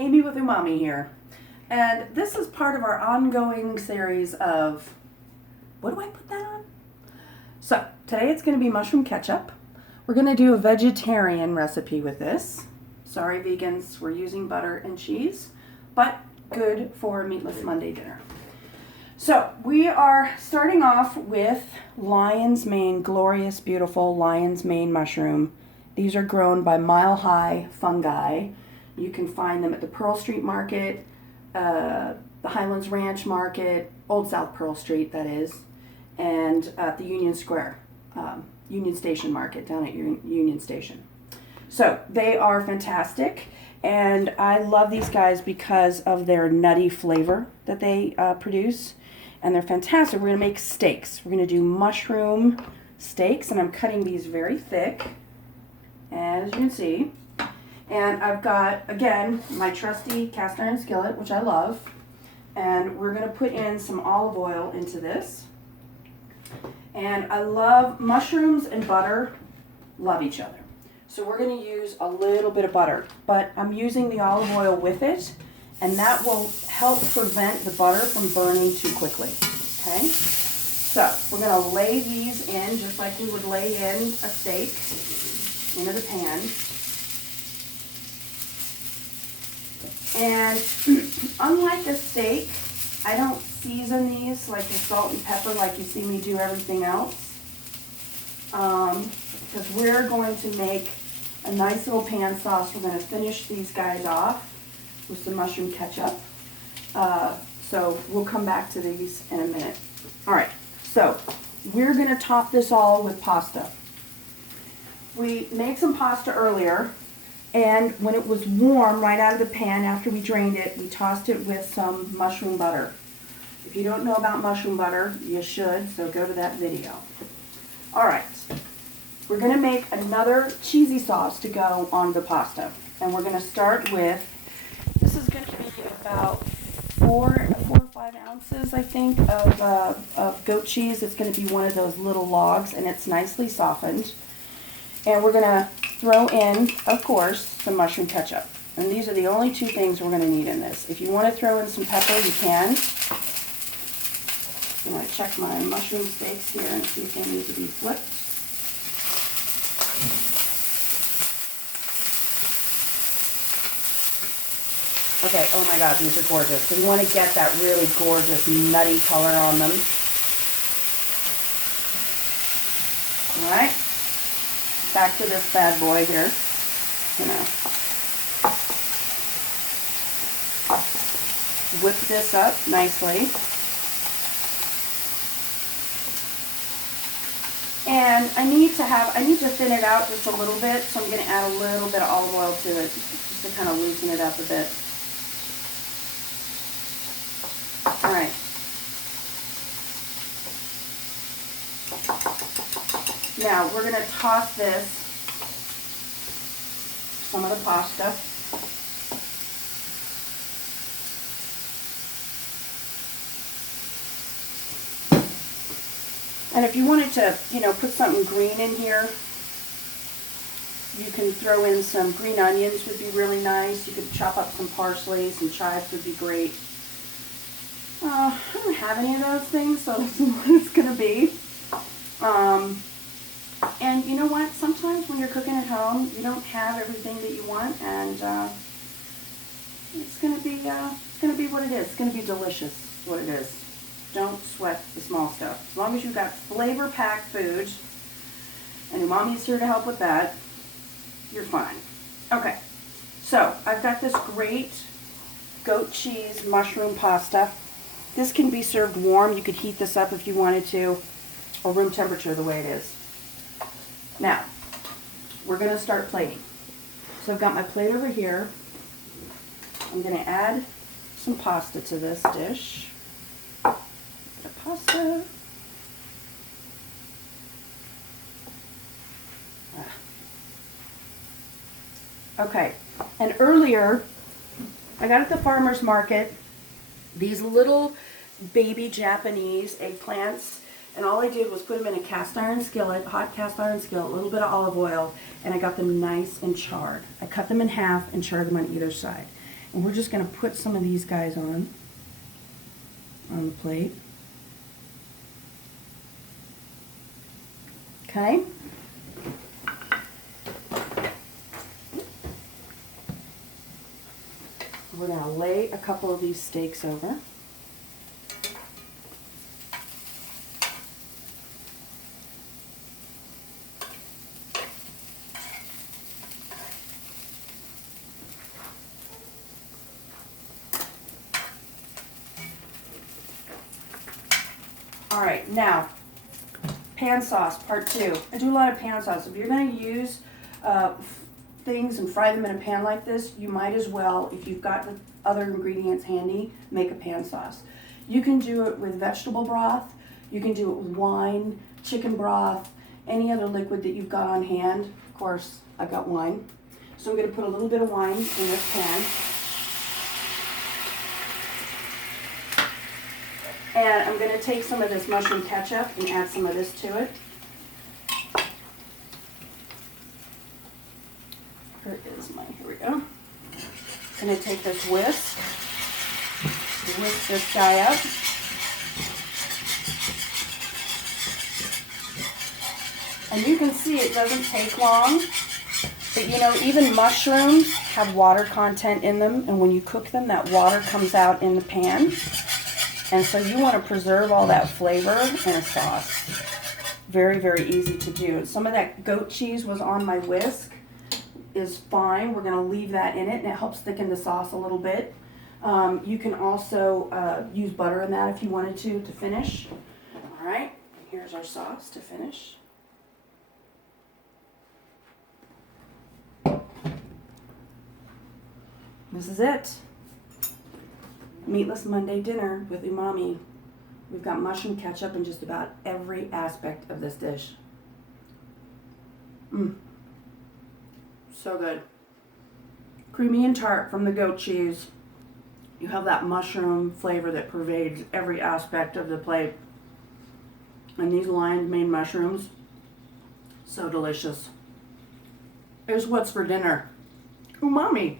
Amy with OO MOMMIE here. And this is part of our ongoing series of, what do I put that on? So, today it's going to be mushroom ketchup. We're going to do a vegetarian recipe with this. Sorry vegans, we're using butter and cheese, but good for Meatless Monday dinner. So, we are starting off with lion's mane, glorious, beautiful lion's mane mushroom. These are grown by Mile High Fungi. You can find them at the Pearl Street Market, the Highlands Ranch Market, Old South Pearl Street, that is, and at the Union Square, Union Station Market down at Union Station. So they are fantastic, and I love these guys because of their nutty flavor that they produce, and they're fantastic. We're going to make steaks. We're going to do mushroom steaks, and I'm cutting these very thick, as you can see. And I've got, again, my trusty cast iron skillet, which I love. And we're going to put in some olive oil into this. And I love mushrooms and butter, love each other. So we're going to use a little bit of butter. But I'm using the olive oil with it. And that will help prevent the butter from burning too quickly. Okay? So we're going to lay these in just like we would lay in a steak into the pan. And unlike a steak, I don't season these like with salt and pepper like you see me do everything else. Because we're going to make a nice little pan sauce. We're going to finish these guys off with some mushroom ketchup. So we'll come back to these in a minute. All right, so we're going to top this all with pasta. We made some pasta earlier. And when it was warm, right out of the pan, after we drained it, we tossed it with some mushroom butter. If you don't know about mushroom butter, you should, so go to that video. All right, we're going to make another cheesy sauce to go on the pasta. And we're going to start with, this is going to be about 4 or 5 ounces, I think, of goat cheese. It's going to be one of those little logs, and it's nicely softened. And we're going to throw in, of course, some mushroom ketchup. And these are the only 2 things we're going to need in this. If you want to throw in some pepper, you can. I'm going to check my mushroom steaks here and see if they need to be flipped. Okay, oh my God, these are gorgeous. So you want to get that really gorgeous, nutty color on them. All right. Back to this bad boy here. Whip this up nicely. And I need to thin it out just a little bit, so I'm going to add a little bit of olive oil to it, just to kind of loosen it up a bit. All right. Now, we're going to toss this, some of the pasta. And if you wanted to, put something green in here, you can throw in some green onions would be really nice. You could chop up some parsley, some chives would be great. I don't have any of those things, so this is what it's going to be. And you know what? Sometimes when you're cooking at home, you don't have everything that you want, and it's gonna be what it is. It's gonna be delicious. What it is. Don't sweat the small stuff. As long as you've got flavor-packed food, and your mommy's here to help with that, you're fine. Okay. So I've got this great goat cheese mushroom pasta. This can be served warm. You could heat this up if you wanted to, or room temperature the way it is. Now, we're going to start plating. So I've got my plate over here. I'm going to add some pasta to this dish. Bit of pasta. Okay, and earlier, I got at the farmer's market these little baby Japanese eggplants. And all I did was put them in a cast iron skillet, hot cast iron skillet, a little bit of olive oil, and I got them nice and charred. I cut them in half and charred them on either side. And we're just going to put some of these guys on the plate. Okay. We're going to lay a couple of these steaks over. All right, now, pan sauce, part 2. I do a lot of pan sauce. If you're going to use things and fry them in a pan like this, you might as well, if you've got the other ingredients handy, make a pan sauce. You can do it with vegetable broth. You can do it with wine, chicken broth, any other liquid that you've got on hand. Of course, I've got wine. So I'm going to put a little bit of wine in this pan. And I'm going to take some of this mushroom ketchup and add some of this to it. Here we go. I'm going to take this whisk this guy up. And you can see it doesn't take long, but you know, even mushrooms have water content in them, and when you cook them, that water comes out in the pan. And so you want to preserve all that flavor in a sauce. Very, very easy to do. Some of that goat cheese was on my whisk. Is fine. We're going to leave that in it, and it helps thicken the sauce a little bit. You can also use butter in that if you wanted to finish. All right, here's our sauce to finish. This is it. Meatless Monday dinner with OO MOMMIE. We've got mushroom ketchup in just about every aspect of this dish. So good. Creamy and tart from the goat cheese. You have that mushroom flavor that pervades every aspect of the plate. And these lion's mane mushrooms, so delicious. Here's what's for dinner. OO MOMMIE.